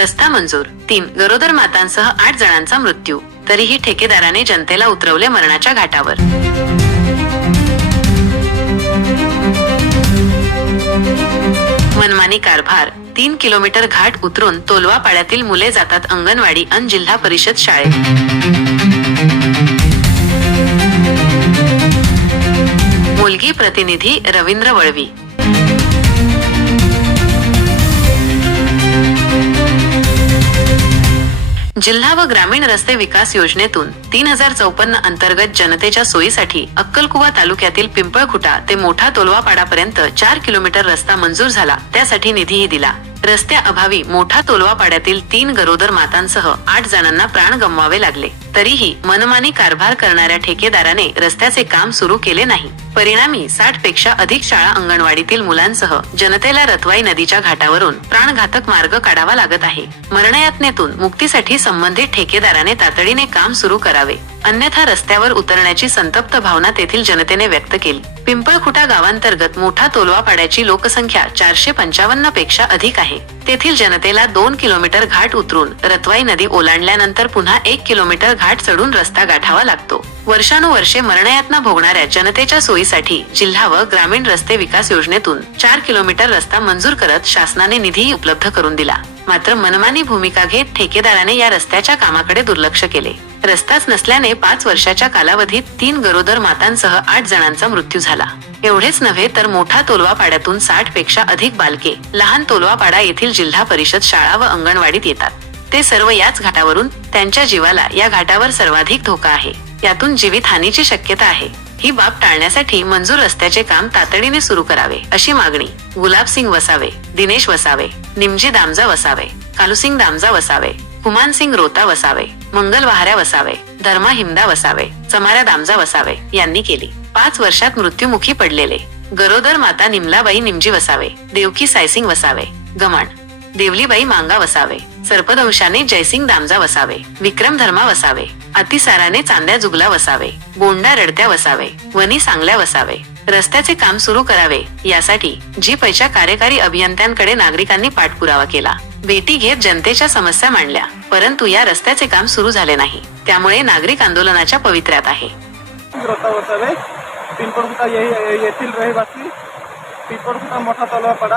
रस्ता मंजूर. तीन गरोदर मातांसह आठ जणांचा मृत्यू. तरीही ठेकेदाराने जनतेला उतरवले मरणाच्या घाटावर. मनमानी कारभार. तीन किलोमीटर घाट उतरून तोलवा पाड्यातील मुले जातात अंगणवाडी अन जिल्हा परिषद शाळेत मुलगी प्रतिनिधी रवींद्र वळवी. जिल्हा व ग्रामीण रस्ते विकास योजनेतून तीन हजार चौपन्न अंतर्गत जनतेच्या सोयीसाठी अक्कलकुवा तालुक्यातील पिंपळखुटा ते मोठा तोलवापाडापर्यंत चार किलोमीटर रस्ता मंजूर झाला. त्यासाठी निधीही दिला. रस्त्याअभावी मोठा तोलवा पाड्यातील तीन गरोदर मातांसह आठ जणांना प्राण गमवावे लागले. तरीही मनमानी कारभार करणाऱ्या ठेकेदाराने रस्त्याचे काम सुरू केले नाही. परिणामी साठपेक्षा अधिक शाळा अंगणवाडीतील मुलांसह जनतेला रतवाई नदीच्या घाटावरून प्राणघातक मार्ग काढावा लागत आहे. मरणयातनेतून मुक्तीसाठी संबंधित ठेकेदाराने तातडीने काम सुरू करावे. अन्यथा रस्त्यावर उतरण्याची संतप्त भावना तेथील जनतेने व्यक्त केली. पिंपळखुटा गावांतर्गत मोठा तोलवा पाड्याची लोकसंख्या चारशे पंचावन्नपेक्षा अधिक आहे. तेथील जनतेला दोन किलोमीटर घाट उतरून रतवाई नदी ओलांडल्यानंतर पुन्हा एक किलोमीटर घाट चढून रस्ता गाठावा लागतो. वर्षानुवर्षे मरणयातना भोगणाऱ्या जनतेच्या सोयीसाठी जिल्हा व ग्रामीण रस्ते विकास योजनेतून चार किलोमीटर रस्ता मंजूर करत शासनाने निधीही उपलब्ध करून दिला. मात्र मनमानी भूमिका घेत ठेकेदाराने या रस्त्याच्या कामाकडे दुर्लक्ष केले. रस्ताच नसल्याने पाच वर्षाच्या कालावधीत तीन गरोदर मातांसह आठ जणांचा मृत्यू झाला. एवढेच नव्हे तर मोठा तोलवा पाड्यातून साठपेक्षा अधिक बालके लहान तोलवापाडा येथील जिल्हा परिषद शाळा व अंगणवाडीत येतात. ते सर्व याच घाटावरून त्यांच्या जीवाला या घाटावर सर्वाधिक धोका आहे. यातून जीवित हानीची शक्यता आहे. ही बाब टाळण्यासाठी मंजूर रस्त्याचे काम तातडीने सुरू करावे अशी मागणी गुलाबसिंग वसावे दिनेश वसावे निमजी दामजा वसावे कालुसिंग दामजा वसावे हुमान सिंग रोता वसावे मंगल वहाऱ्या वसावे धर्मा हिमदा वसावे चमाऱ्या दामजा वसावे यांनी केली. पाच वर्षात मृत्युमुखी पडलेले. गरोदर माता निमलाबाई निमजी वसावे देवकी सायसिंग वसावे गमाण. देवलीबाई मांगा वसावे सर्पदंशाने जयसिंग दामजा वसावे विक्रम धर्मा वसावे अतिसाराने चांद्या जुगला वसावे बोंडा रडत्या वसावे वनी सांगल्या वसावे. रस्त्याचे काम सुरू करावे यासाठी जी पैशा कार्यकारी अभियंत्यांकडे नागरिकांनी पाठपुरावा केला. भेटी घेत जनतेच्या समस्या मांडल्या. परंतु या रस्त्याचे काम सुरू झाले नाही. त्यामुळे नागरिक आंदोलनाच्या पवित्र्यात आहे. पिंपळकुटा ये येथील रहिवासी पिंपळकुटा मोठा तलाव पडा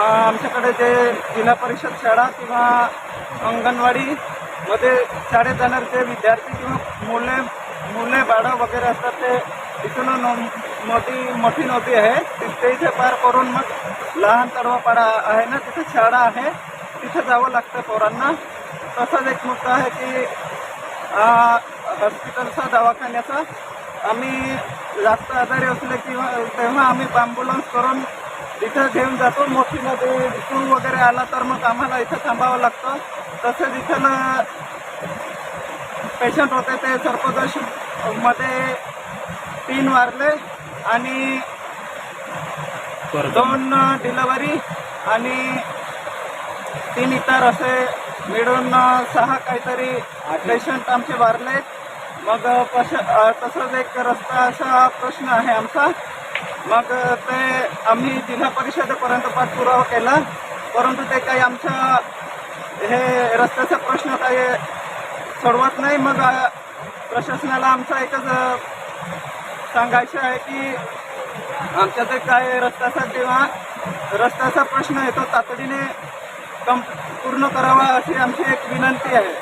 आमच्याकडे जे जिल्हा परिषद शाळा किंवा अंगणवाडीमध्ये शाळेत जाणारे जे विद्यार्थी किंवा मुले मुले बाळं वगैरे असतात ते इथून मोठी मोठी नदी आहे. तिथे इथे पार करून मग लहान तडवापाडा आहे ना तिथे शाळा आहे. तिथे जावं लागतं पोरांना. तसाच एक मुद्दा आहे की हॉस्पिटलचा दवाखान्याचा. आम्ही जास्त आजारी असले किंवा तेव्हा आम्ही ॲम्ब्युलन्स करून इथं घेऊन जातो. मोठी नदी पूर वगैरे आला तर मग आम्हाला इथं थांबावं लागतं. तसंच इथं पेशंट होते ते सर्पदोषमध्ये तीन वारले आणि दोन डिलिव्हरी आणि तीन इतर असे मिळून सहा काहीतरी पेशंट आमचे वारले. मग अ, तसंच एक रस्ता असा प्रश्न आहे आमचा. मग ते आम्ही जिल्हा परिषदेपर्यंत पाठपुरावा केला. परंतु ते काही आमच्या हे रस्त्याचा प्रश्न काही सोडवत नाही. मग प्रशासनाला आमचा एकच सांगायचं आहे की आमच्या जे काय रस्त्याचा किंवा रस्त्याचा प्रश्न आहे तो तातडीने कम पूर्ण करावा अशी आमची एक विनंती आहे.